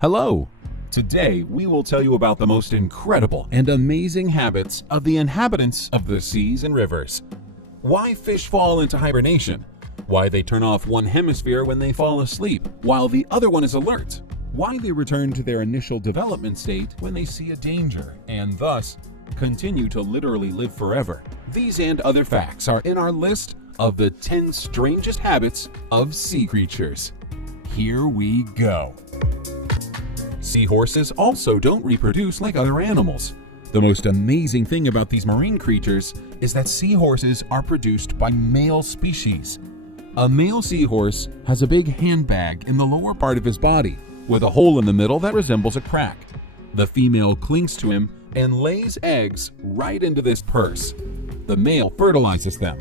Hello! Today we will tell you about the most incredible and amazing habits of the inhabitants of the seas and rivers. Why fish fall into hibernation. Why they turn off one hemisphere when they fall asleep while the other one is alert. Why they return to their initial development state when they see a danger and thus continue to literally live forever. These and other facts are in our list of the 10 strangest habits of sea creatures. Here we go. Seahorses also don't reproduce like other animals. The most amazing thing about these marine creatures is that seahorses are produced by male species. A male seahorse has a big handbag in the lower part of his body with a hole in the middle that resembles a crack. The female clings to him and lays eggs right into this purse. The male fertilizes them.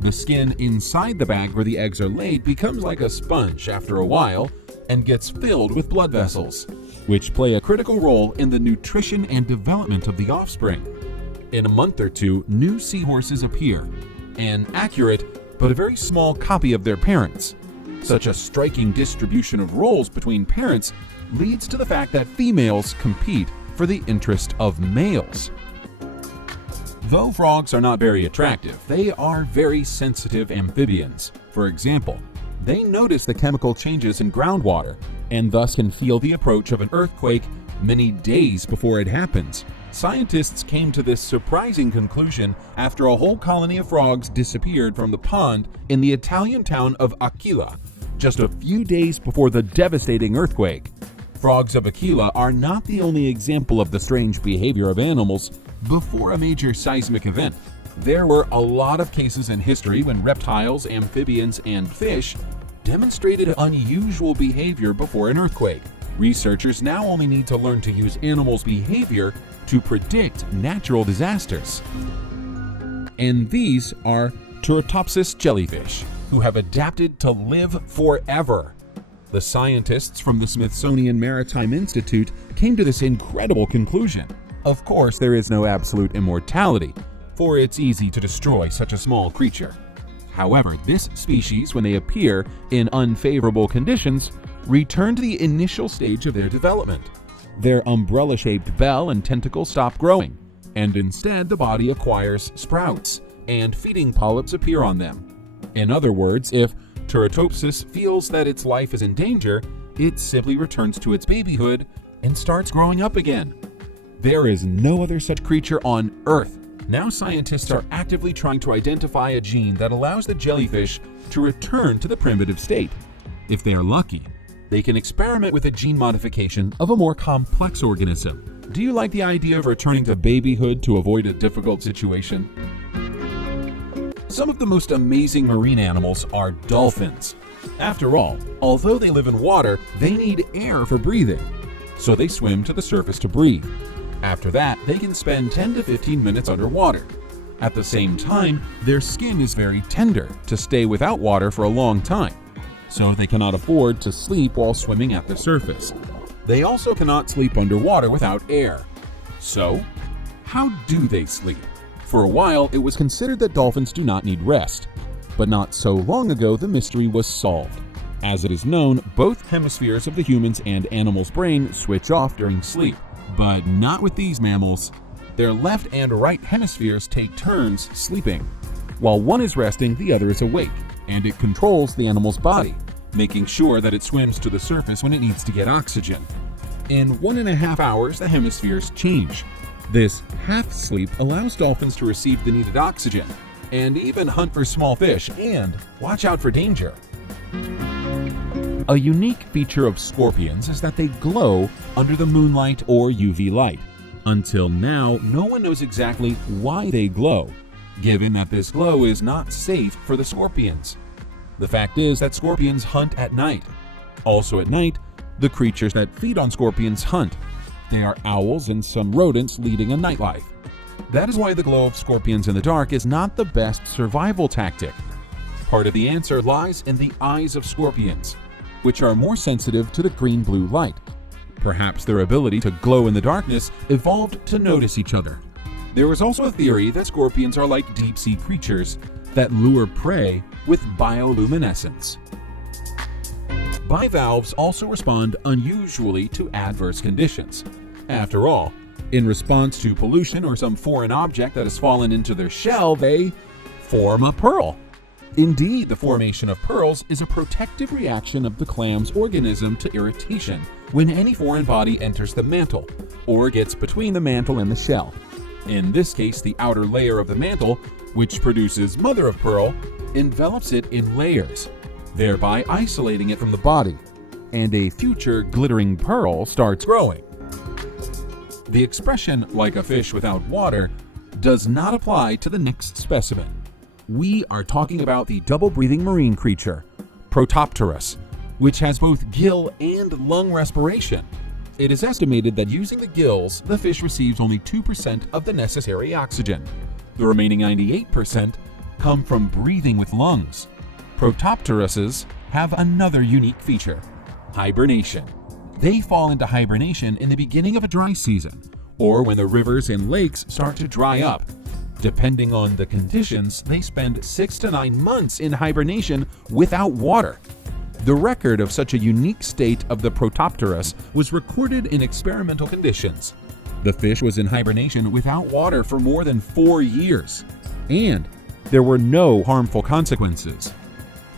The skin inside the bag where the eggs are laid becomes like a sponge after a while and gets filled with blood vessels, which play a critical role in the nutrition and development of the offspring. In a month or two, new seahorses appear, an accurate but a very small copy of their parents. Such a striking distribution of roles between parents leads to the fact that females compete for the interest of males. Though frogs are not very attractive, they are very sensitive amphibians. For example, they notice the chemical changes in groundwater and thus can feel the approach of an earthquake many days before it happens. Scientists came to this surprising conclusion after a whole colony of frogs disappeared from the pond in the Italian town of Aquila just a few days before the devastating earthquake. Frogs of Aquila are not the only example of the strange behavior of animals before a major seismic event. There were a lot of cases in history when reptiles, amphibians, and fish demonstrated unusual behavior before an earthquake. Researchers now only need to learn to use animals' behavior to predict natural disasters. And these are Turritopsis jellyfish, who have adapted to live forever. The scientists from the Smithsonian Maritime Institute came to this incredible conclusion. Of course, there is no absolute immortality, for it's easy to destroy such a small creature. However, this species, when they appear in unfavorable conditions, return to the initial stage of their development. Their umbrella-shaped bell and tentacles stop growing, and instead the body acquires sprouts, and feeding polyps appear on them. In other words, if Turritopsis feels that its life is in danger, it simply returns to its babyhood and starts growing up again. There is no other such creature on Earth. Now scientists are actively trying to identify a gene that allows the jellyfish to return to the primitive state. If they are lucky, they can experiment with a gene modification of a more complex organism. Do you like the idea of returning to babyhood to avoid a difficult situation? Some of the most amazing marine animals are dolphins. After all, although they live in water, they need air for breathing, so they swim to the surface to breathe. After that, they can spend 10 to 15 minutes underwater. At the same time, their skin is very tender to stay without water for a long time, so they cannot afford to sleep while swimming at the surface. They also cannot sleep underwater without air. So, how do they sleep? For a while, it was considered that dolphins do not need rest, but not so long ago the mystery was solved. As it is known, both hemispheres of the human's and animal's brain switch off during sleep. But not with these mammals. Their left and right hemispheres take turns sleeping. While one is resting, the other is awake, and it controls the animal's body, making sure that it swims to the surface when it needs to get oxygen. In 1.5 hours, the hemispheres change. This half sleep allows dolphins to receive the needed oxygen, and even hunt for small fish and watch out for danger. A unique feature of scorpions is that they glow under the moonlight or UV light. Until now, no one knows exactly why they glow, given that this glow is not safe for the scorpions. The fact is that scorpions hunt at night. Also at night, the creatures that feed on scorpions hunt. They are owls and some rodents leading a nightlife. That is why the glow of scorpions in the dark is not the best survival tactic. Part of the answer lies in the eyes of scorpions, which are more sensitive to the green-blue light. Perhaps their ability to glow in the darkness evolved to notice each other. There is also a theory that scorpions are like deep-sea creatures that lure prey with bioluminescence. Bivalves also respond unusually to adverse conditions. After all, in response to pollution or some foreign object that has fallen into their shell, they form a pearl. Indeed, the formation of pearls is a protective reaction of the clam's organism to irritation when any foreign body enters the mantle or gets between the mantle and the shell. In this case, the outer layer of the mantle, which produces mother of pearl, envelops it in layers, thereby isolating it from the body, and a future glittering pearl starts growing. The expression "like a fish without water" does not apply to the next specimen. We are talking about the double-breathing marine creature, Protopterus, which has both gill and lung respiration. It is estimated that using the gills, the fish receives only 2% of the necessary oxygen. The remaining 98% come from breathing with lungs. Protopteruses have another unique feature: hibernation. They fall into hibernation in the beginning of a dry season, or when the rivers and lakes start to dry up. Depending on the conditions, they spend 6 to 9 months in hibernation without water. The record of such a unique state of the Protopterus was recorded in experimental conditions. The fish was in hibernation without water for more than 4 years, and there were no harmful consequences.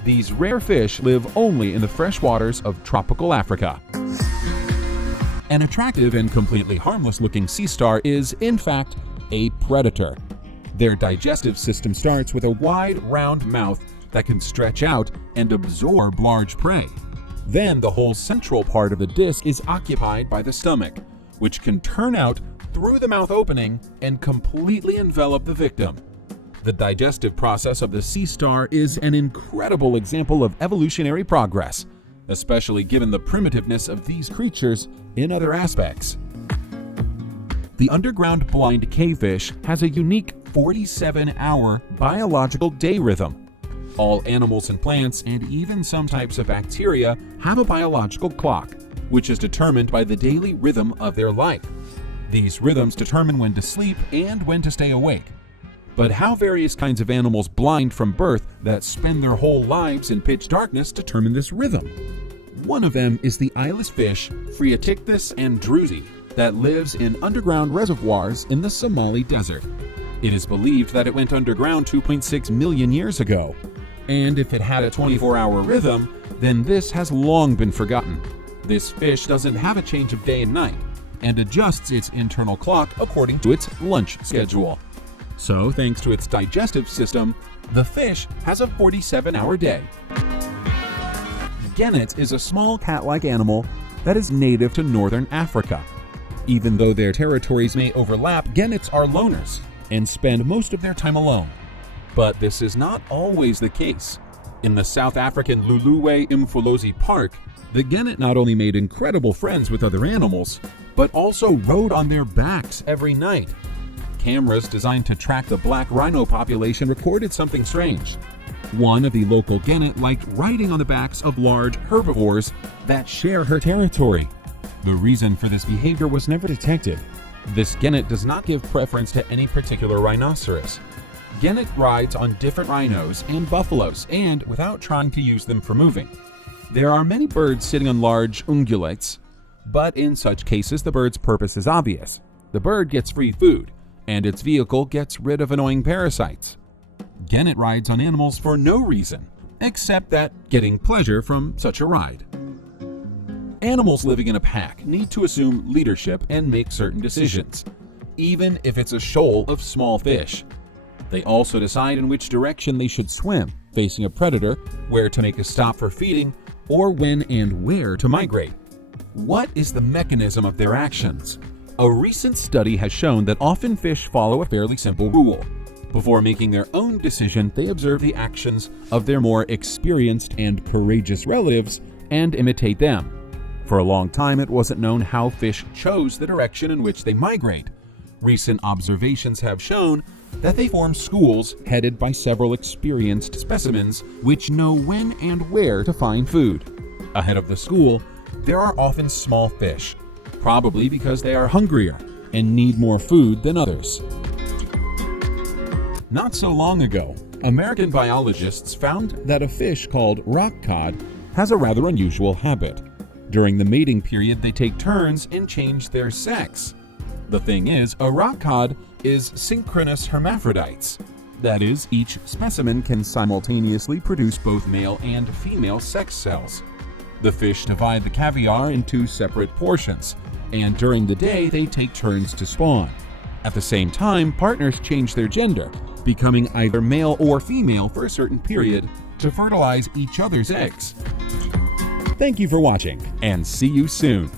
These rare fish live only in the fresh waters of tropical Africa. An attractive and completely harmless-looking sea star is, in fact, a predator. Their digestive system starts with a wide, round mouth that can stretch out and absorb large prey. Then the whole central part of the disc is occupied by the stomach, which can turn out through the mouth opening and completely envelop the victim. The digestive process of the sea star is an incredible example of evolutionary progress, especially given the primitiveness of these creatures in other aspects. The underground blind cavefish has a unique 47-hour biological day rhythm. All animals and plants, and even some types of bacteria, have a biological clock, which is determined by the daily rhythm of their life. These rhythms determine when to sleep and when to stay awake. But how various kinds of animals blind from birth that spend their whole lives in pitch darkness determine this rhythm? One of them is the eyeless fish Phreatictis andrewsi that lives in underground reservoirs in the Somali desert. It is believed that it went underground 2.6 million years ago, and if it had a 24-hour rhythm, then this has long been forgotten. This fish doesn't have a change of day and night, and adjusts its internal clock according to its lunch schedule. So, thanks to its digestive system, the fish has a 47-hour day. Gannet is a small cat-like animal that is native to northern Africa. Even though their territories may overlap, gannets are loners and spend most of their time alone. But this is not always the case. In the South African Luluwe Mfolozi Park, the gannet not only made incredible friends with other animals, but also rode on their backs every night. Cameras designed to track the black rhino population recorded something strange. One of the local gannet liked riding on the backs of large herbivores that share her territory. The reason for this behavior was never detected. This gannet does not give preference to any particular rhinoceros. Gannet rides on different rhinos and buffaloes, and without trying to use them for moving. There are many birds sitting on large ungulates, but in such cases the bird's purpose is obvious. The bird gets free food, and its vehicle gets rid of annoying parasites. Gannet rides on animals for no reason, except that getting pleasure from such a ride. Animals living in a pack need to assume leadership and make certain decisions, even if it's a shoal of small fish. They also decide in which direction they should swim, facing a predator, where to make a stop for feeding, or when and where to migrate. What is the mechanism of their actions? A recent study has shown that often fish follow a fairly simple rule. Before making their own decision, they observe the actions of their more experienced and courageous relatives and imitate them. For a long time, it wasn't known how fish chose the direction in which they migrate. Recent observations have shown that they form schools headed by several experienced specimens which know when and where to find food. Ahead of the school, there are often small fish, probably because they are hungrier and need more food than others. Not so long ago, American biologists found that a fish called rock cod has a rather unusual habit. During the mating period, they take turns and change their sex. The thing is, a rock cod is synchronous hermaphrodites. That is, each specimen can simultaneously produce both male and female sex cells. The fish divide the caviar into separate portions, and during the day they take turns to spawn. At the same time, partners change their gender, becoming either male or female for a certain period to fertilize each other's eggs. Thank you for watching, and see you soon.